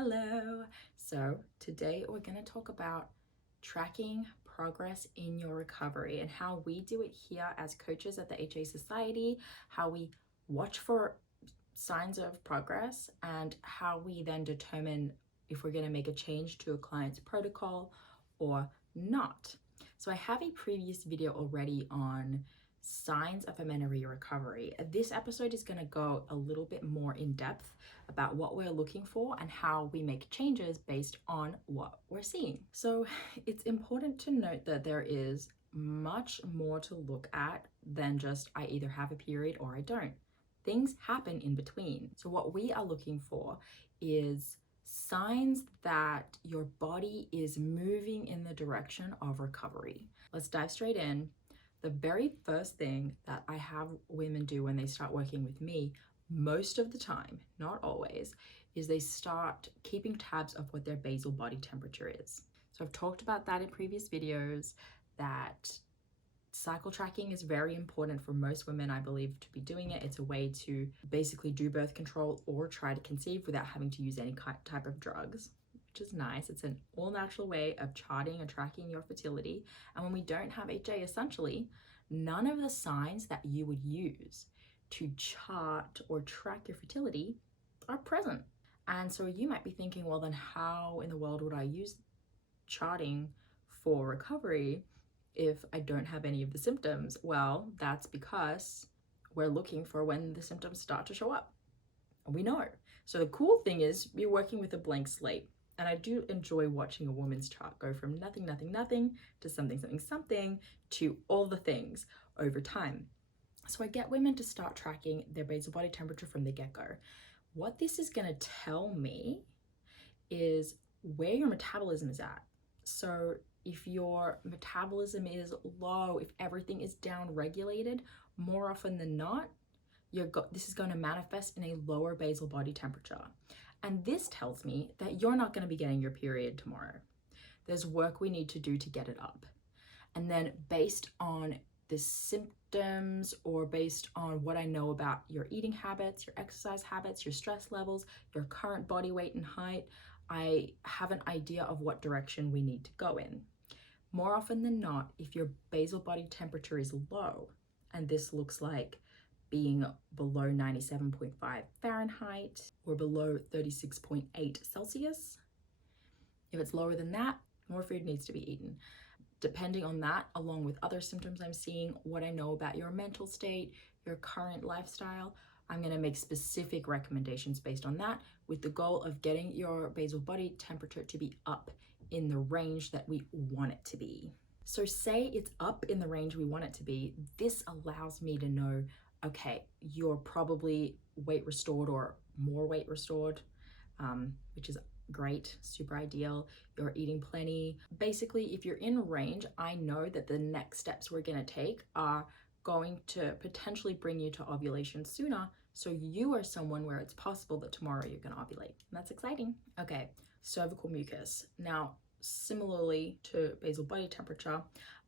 Hello. So today we're going to talk about tracking progress in your recovery and how we do it here as coaches at the HA Society, how we watch for signs of progress, and how we then determine if we're going to make a change to a client's protocol or not. So I have a previous video already on signs of amenorrhea recovery. This episode is going to go a little bit more in depth about what we're looking for and how we make changes based on what we're seeing. So it's important to note that there is much more to look at than just I either have a period or I don't. Things happen in between. So what we are looking for is signs that your body is moving in the direction of recovery. Let's dive straight in. The very first thing that I have women do when they start working with me, most of the time, not always, is they start keeping tabs of what their basal body temperature is. So I've talked about that in previous videos, that cycle tracking is very important for most women, I believe, to be doing it. It's a way to basically do birth control or try to conceive without having to use any type of drugs, which is nice. It's an all-natural way of charting and tracking your fertility. And when we don't have HA, essentially, none of the signs that you would use to chart or track your fertility are present. And so you might be thinking, well, then how in the world would I use charting for recovery if I don't have any of the symptoms? Well, that's because we're looking for when the symptoms start to show up. We know. So the cool thing is you're working with a blank slate. And I do enjoy watching a woman's chart go from nothing to something to all the things over time. So I get women to start tracking their basal body temperature from the get-go. What this is going to tell me is where your metabolism is at. So if your metabolism is low, if everything is down-regulated, more often than not, this is going to manifest in a lower basal body temperature. And this tells me that you're not going to be getting your period tomorrow. There's work we need to do to get it up. And then based on the symptoms or based on what I know about your eating habits, your exercise habits, your stress levels, your current body weight and height, I have an idea of what direction we need to go in. More often than not, if your basal body temperature is low, and this looks like being below 97.5 Fahrenheit or below 36.8 Celsius. If it's lower than that, more food needs to be eaten. Depending on that, along with other symptoms I'm seeing, what I know about your mental state, your current lifestyle, I'm going to make specific recommendations based on that, with the goal of getting your basal body temperature to be up in the range that we want it to be. So say it's up in the range we want it to be, this allows me to know, okay, you're probably weight restored or more weight restored, which is great, super ideal. You're eating plenty. Basically, if you're in range, I know that the next steps we're going to take are going to potentially bring you to ovulation sooner. So you are someone where it's possible that tomorrow you're going to ovulate. And that's exciting. Okay, cervical mucus. Now, similarly to basal body temperature,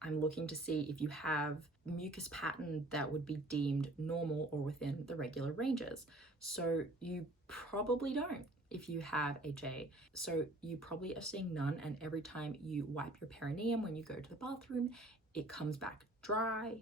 I'm looking to see if you have mucus pattern that would be deemed normal or within the regular ranges. So you probably don't if you have HA. So you probably are seeing none, and every time you wipe your perineum when you go to the bathroom, it comes back dry,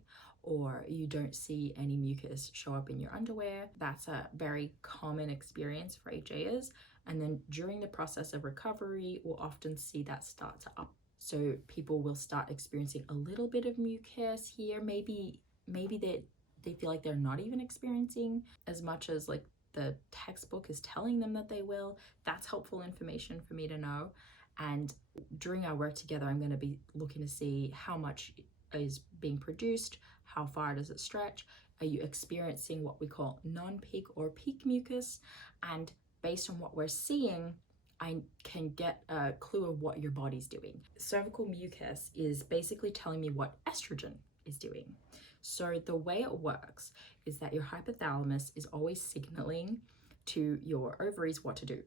or you don't see any mucus show up in your underwear. That's a very common experience for HAs. And then during the process of recovery, we'll often see that start to up. So people will start experiencing a little bit of mucus here. Maybe they feel like they're not even experiencing as much as like the textbook is telling them that they will. That's helpful information for me to know. And during our work together, I'm going to be looking to see how much is being produced, how far does it stretch, are you experiencing what we call non-peak or peak mucus, and based on what we're seeing, I can get a clue of what your body's doing. Cervical mucus is basically telling me what estrogen is doing. So the way it works is that your hypothalamus is always signaling to your ovaries what to do.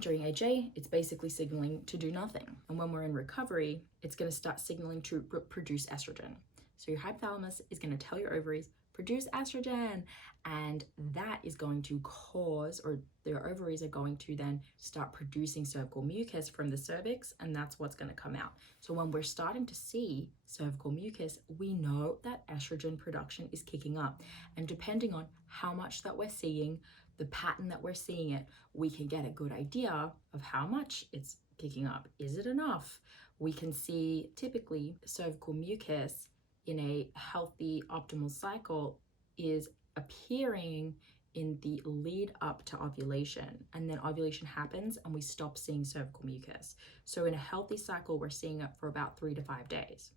During HA, it's basically signaling to do nothing. And when we're in recovery, it's going to start signaling to produce estrogen. So your hypothalamus is going to tell your ovaries, produce estrogen, and that is going to cause, or their ovaries are going to then start producing cervical mucus from the cervix, and that's what's going to come out. So when we're starting to see cervical mucus, we know that estrogen production is kicking up, and depending on how much that we're seeing, the pattern that we're seeing it, we can get a good idea of how much it's kicking up. Is it enough? We can see typically cervical mucus in a healthy optimal cycle is appearing in the lead up to ovulation, and then ovulation happens and we stop seeing cervical mucus. So in a healthy cycle, we're seeing it for about 3 to 5 days.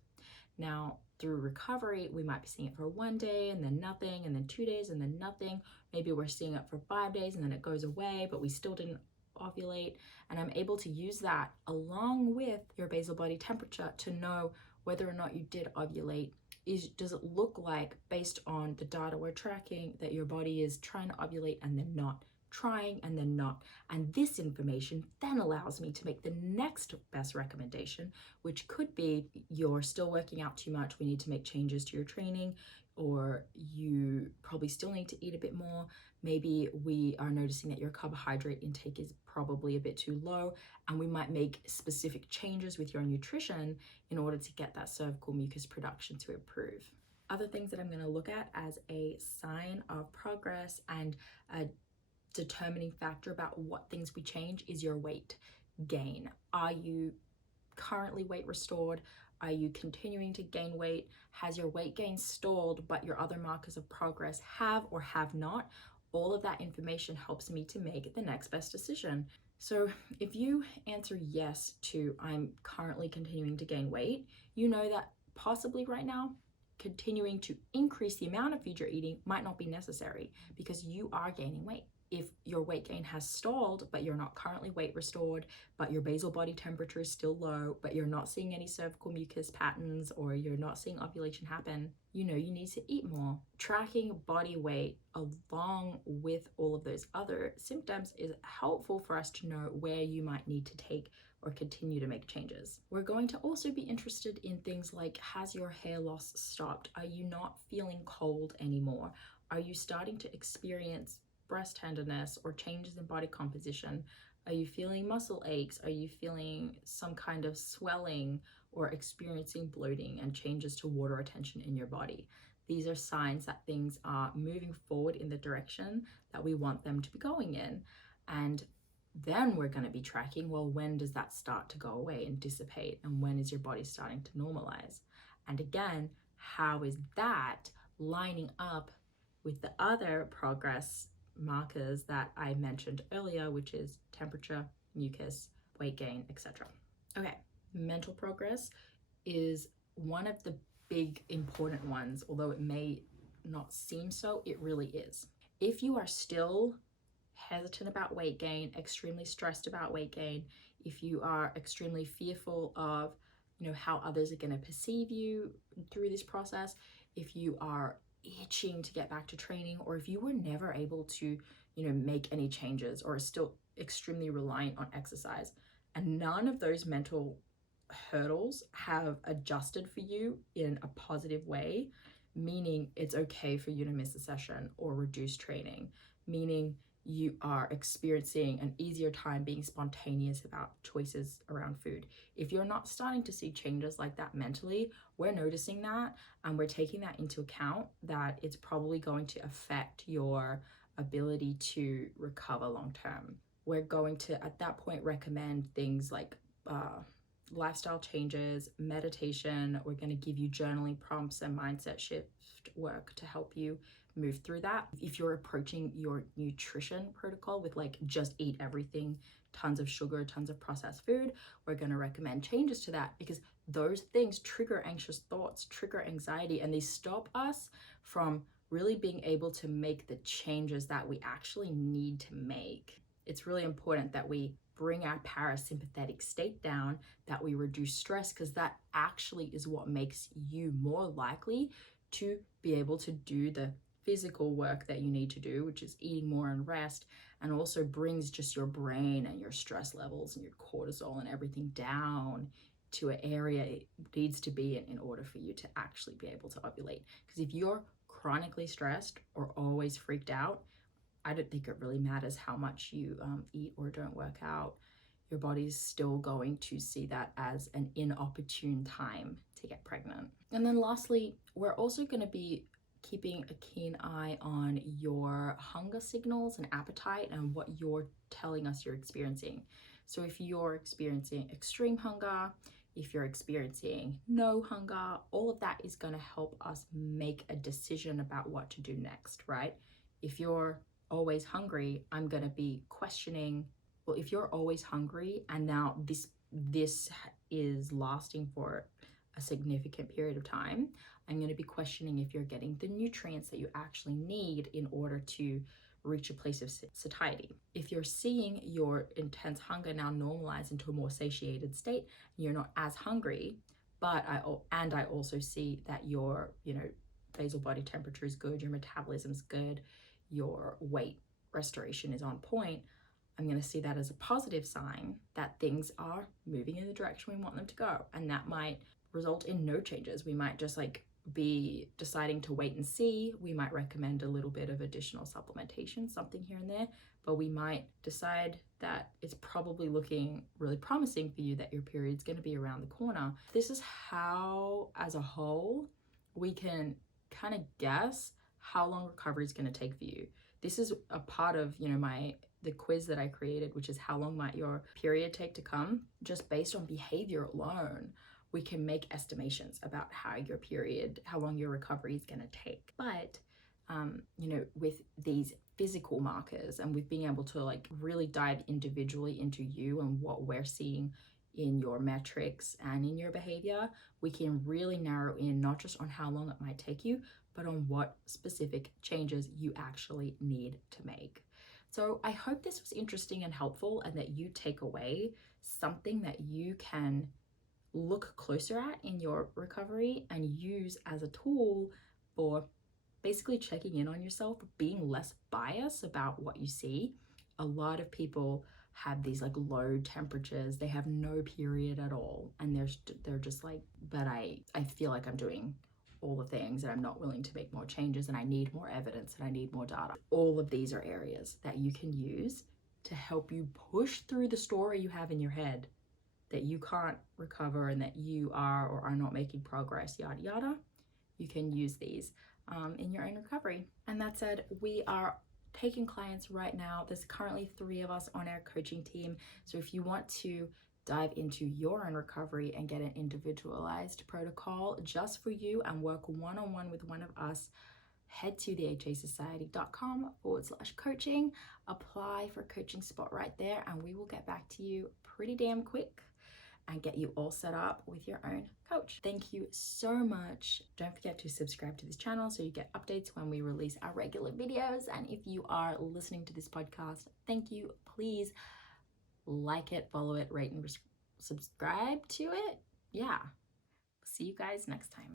Now, through recovery, we might be seeing it for 1 day and then nothing, and then 2 days and then nothing. Maybe we're seeing it for 5 days and then it goes away, but we still didn't ovulate. And I'm able to use that along with your basal body temperature to know whether or not you did ovulate. Does it look like, based on the data we're tracking, that your body is trying to ovulate and then not, trying and then not? And this information then allows me to make the next best recommendation, which could be you're still working out too much, we need to make changes to your training, or you probably still need to eat a bit more. Maybe we are noticing that your carbohydrate intake is probably a bit too low, and we might make specific changes with your nutrition in order to get that cervical mucus production to improve. Other things that I'm going to look at as a sign of progress and a determining factor about what things we change is your weight gain. Are you currently weight restored? Are you continuing to gain weight? Has your weight gain stalled, but your other markers of progress have or have not? All of that information helps me to make the next best decision. So if you answer yes to I'm currently continuing to gain weight, you know that possibly right now, continuing to increase the amount of food you're eating might not be necessary because you are gaining weight. If your weight gain has stalled, but you're not currently weight restored, but your basal body temperature is still low, but you're not seeing any cervical mucus patterns, or you're not seeing ovulation happen, you know you need to eat more. Tracking body weight along with all of those other symptoms is helpful for us to know where you might need to take or continue to make changes. We're going to also be interested in things like, has your hair loss stopped? Are you not feeling cold anymore? Are you starting to experience breast tenderness or changes in body composition? Are you feeling muscle aches? Are you feeling some kind of swelling or experiencing bloating and changes to water retention in your body? These are signs that things are moving forward in the direction that we want them to be going in. And then we're going to be tracking, well, when does that start to go away and dissipate? And when is your body starting to normalize? And again, how is that lining up with the other progress markers that I mentioned earlier, which is temperature, mucus, weight gain, etc. Okay, mental progress is one of the big important ones, although it may not seem so, it really is. If you are still hesitant about weight gain, extremely stressed about weight gain, if you are extremely fearful of, how others are going to perceive you through this process, if you are itching to get back to training, or if you were never able to, make any changes or are still extremely reliant on exercise, and none of those mental hurdles have adjusted for you in a positive way, meaning it's okay for you to miss a session or reduce training, meaning you are experiencing an easier time being spontaneous about choices around food. If you're not starting to see changes like that mentally, we're noticing that and we're taking that into account, that it's probably going to affect your ability to recover long term. We're going to, at that point, recommend things like lifestyle changes, meditation. We're going to give you journaling prompts and mindset shift work to help you move through that. If you're approaching your nutrition protocol with just eat everything, tons of sugar, tons of processed food, we're going to recommend changes to that, because those things trigger anxious thoughts, trigger anxiety, and they stop us from really being able to make the changes that we actually need to make. It's really important that we bring our parasympathetic state down, that we reduce stress, because that actually is what makes you more likely to be able to do the physical work that you need to do, which is eating more and rest, and also brings just your brain and your stress levels and your cortisol and everything down to an area it needs to be in order for you to actually be able to ovulate. Because if you're chronically stressed or always freaked out, I don't think it really matters how much you eat or don't work out. Your body's still going to see that as an inopportune time to get pregnant. And then lastly, we're also going to be keeping a keen eye on your hunger signals and appetite and what you're telling us you're experiencing. So if you're experiencing extreme hunger, if you're experiencing no hunger, all of that is going to help us make a decision about what to do next, right? If you're always hungry, I'm going to be questioning, well, if you're always hungry and now this is lasting for a significant period of time, I'm going to be questioning if you're getting the nutrients that you actually need in order to reach a place of satiety. If you're seeing your intense hunger now normalize into a more satiated state, you're not as hungry, but I also see that your, basal body temperature is good, your metabolism's good, your weight restoration is on point, I'm going to see that as a positive sign that things are moving in the direction we want them to go. And that might result in no changes. We might just be deciding to wait and see. We might recommend a little bit of additional supplementation, something here and there, but we might decide that it's probably looking really promising for you that your period's going to be around the corner. This is how, as a whole, we can kind of guess how long recovery is going to take for you. This is a part of, the quiz that I created, which is how long might your period take to come. Just based on behavior alone, we can make estimations about how long your recovery is going to take. But, with these physical markers and with being able to really dive individually into you and what we're seeing in your metrics and in your behavior, we can really narrow in not just on how long it might take you, but on what specific changes you actually need to make. So I hope this was interesting and helpful, and that you take away something that you can look closer at in your recovery and use as a tool for basically checking in on yourself, being less biased about what you see. A lot of people have these low temperatures, they have no period at all, and they're just but I feel like I'm doing all the things and I'm not willing to make more changes, and I need more evidence and I need more data. All of these are areas that you can use to help you push through the story you have in your head that you can't recover and that you are or are not making progress, yada yada. You can use these in your own recovery. And that said, we are taking clients right now. There's currently 3 of us on our coaching team. So if you want to dive into your own recovery and get an individualized protocol just for you and work one-on-one with one of us, head to thehasociety.com/coaching, apply for a coaching spot right there, and we will get back to you pretty damn quick and get you all set up with your own coach. Thank you so much. Don't forget to subscribe to this channel so you get updates when we release our regular videos. And if you are listening to this podcast, thank you. Please like it, follow it, rate, and subscribe to it. Yeah. See you guys next time.